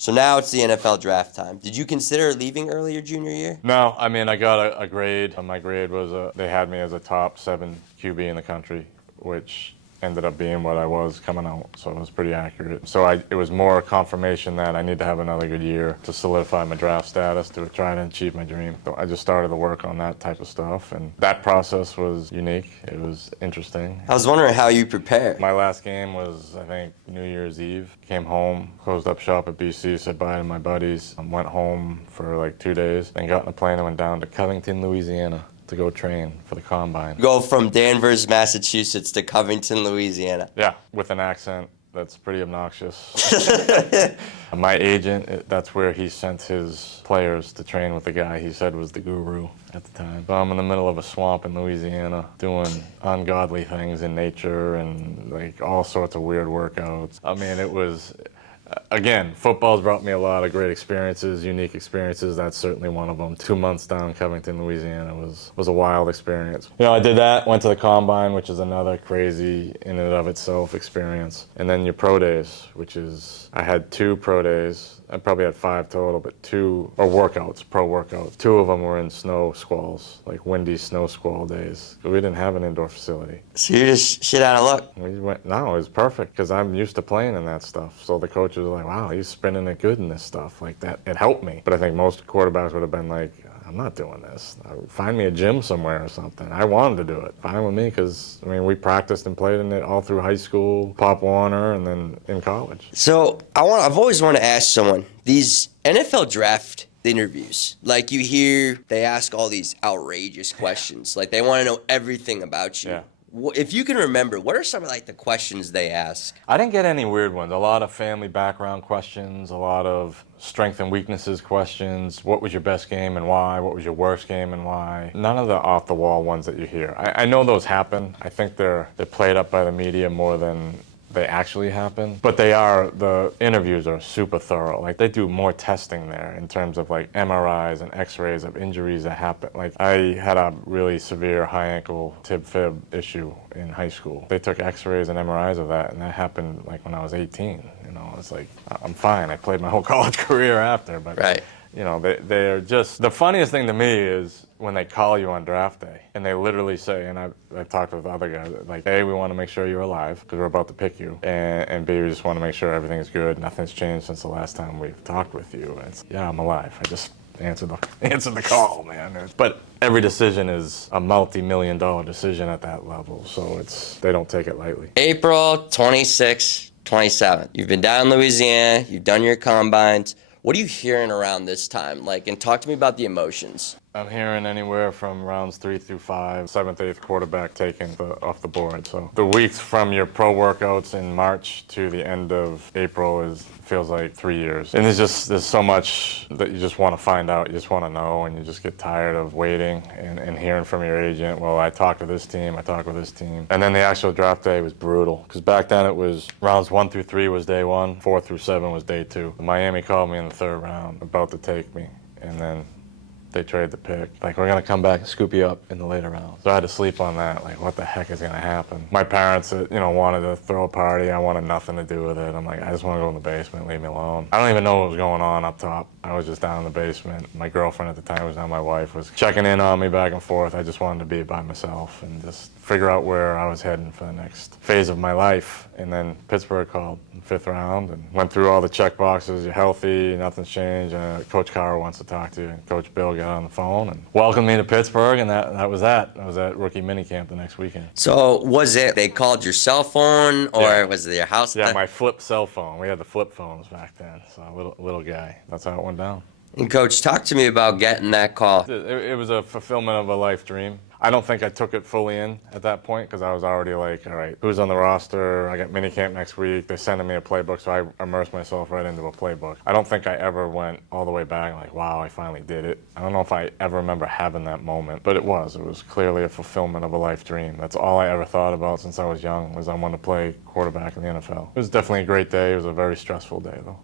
So now it's the NFL draft time. Did you consider leaving early your junior year? No, I mean, I got a grade. My grade was, they had me as a top 7 QB in the country, which ended up being what I was coming out, so it was pretty accurate. So it was more confirmation that I need to have another good year to solidify my draft status, to try and achieve my dream. So I just started to work on that type of stuff, and that process was unique. It was interesting. I was wondering how you prepare. My last game was, I think, New Year's Eve. Came home, closed up shop at BC, said bye to my buddies, went home for like 2 days, then got in a plane and went down to Covington, Louisiana to go train for the combine. Go from Danvers, Massachusetts to Covington, Louisiana. Yeah, with an accent that's pretty obnoxious. My agent, that's where he sent his players to train with the guy he said was the guru at the time. So I'm in the middle of a swamp in Louisiana doing ungodly things in nature and like all sorts of weird workouts. I mean, it was, again, football's brought me a lot of great experiences, unique experiences. That's certainly one of them. 2 months down in Covington, Louisiana was a wild experience. You know, I did that, went to the combine, which is another crazy in and of itself experience. And then your pro days, which is, I had 2 pro days. I probably had 5 total, but 2 are workouts, pro workouts. 2 of them were in snow squalls, like windy snow squall days. We didn't have an indoor facility. So you're just shit out of luck. No, it was perfect because I'm used to playing in that stuff. So the coaches were like, wow, he's spinning it good in this stuff. Like that, it helped me. But I think most quarterbacks would have been like, I'm not doing this. Find me a gym somewhere or something. I wanted to do it. Fine with me because, I mean, we practiced and played in it all through high school, Pop Warner, and then in college. So I've always wanted to ask someone, these NFL draft interviews, like you hear they ask all these outrageous questions. Like they want to know everything about you. Yeah. If you can remember, what are some of like the questions they ask? I didn't get any weird ones. A lot of family background questions, a lot of strength and weaknesses questions. What was your best game and why? What was your worst game and why? None of the off-the-wall ones that you hear. I know those happen. I think they're played up by the media more than they actually happen, but the interviews are super thorough. Like they do more testing there in terms of like MRIs and x-rays of injuries that happen. Like I had a really severe high ankle tib fib issue in high school. They took x-rays and MRIs of that, and that happened like when I was 18. You know, it's like, I'm fine. I played my whole college career after, but Right. you know, they're just, the funniest thing to me is when they call you on draft day and they literally say, and I've talked with other guys, like, A, we want to make sure you're alive because we're about to pick you, and B, we just want to make sure everything's good, nothing's changed since the last time we've talked with you. And it's, yeah, I'm alive. I just answered the call, man. But every decision is a multi-million-dollar decision at that level, so they don't take it lightly. April 26, 27. You've been down in Louisiana. You've done your combines. What are you hearing around this time? Like, and talk to me about the emotions. I'm hearing anywhere from rounds 3 through 5, 7th, 8th quarterback taken off the board. So the weeks from your pro workouts in March to the end of April feels like 3 years. And there's so much that you just want to find out, you just want to know, and you just get tired of waiting and hearing from your agent, well, I talked to this team, I talked with this team. And then the actual draft day was brutal, because back then it was rounds 1 through 3 was day 1, 4 through 7 was day 2. Miami called me in the 3rd round, about to take me, and then they trade the pick. Like, we're going to come back and scoop you up in the later rounds. So I had to sleep on that. Like, what the heck is going to happen? My parents, wanted to throw a party. I wanted nothing to do with it. I'm like, I just want to go in the basement, leave me alone. I don't even know what was going on up top. I was just down in the basement. My girlfriend at the time, who's now my wife, was checking in on me back and forth. I just wanted to be by myself and just figure out where I was heading for the next phase of my life. And then Pittsburgh called in 5th round and went through all the check boxes. You're healthy, nothing's changed. Coach Carr wants to talk to you. And Coach Bill got on the phone and welcomed me to Pittsburgh, and that was that. I was at rookie minicamp the next weekend. So was it they called your cell phone, or Yeah. was it your house? Yeah, my flip cell phone. We had the flip phones back then, so little guy. That's how it went down. And Coach, talk to me about getting that call. It was a fulfillment of a life dream. I don't think I took it fully in at that point because I was already like, all right, who's on the roster? I got minicamp next week. They're sending me a playbook, so I immersed myself right into a playbook. I don't think I ever went all the way back like, wow, I finally did it. I don't know if I ever remember having that moment, but it was clearly a fulfillment of a life dream. That's all I ever thought about since I was young, was I wanted to play quarterback in the NFL. It was definitely a great day. It was a very stressful day, though.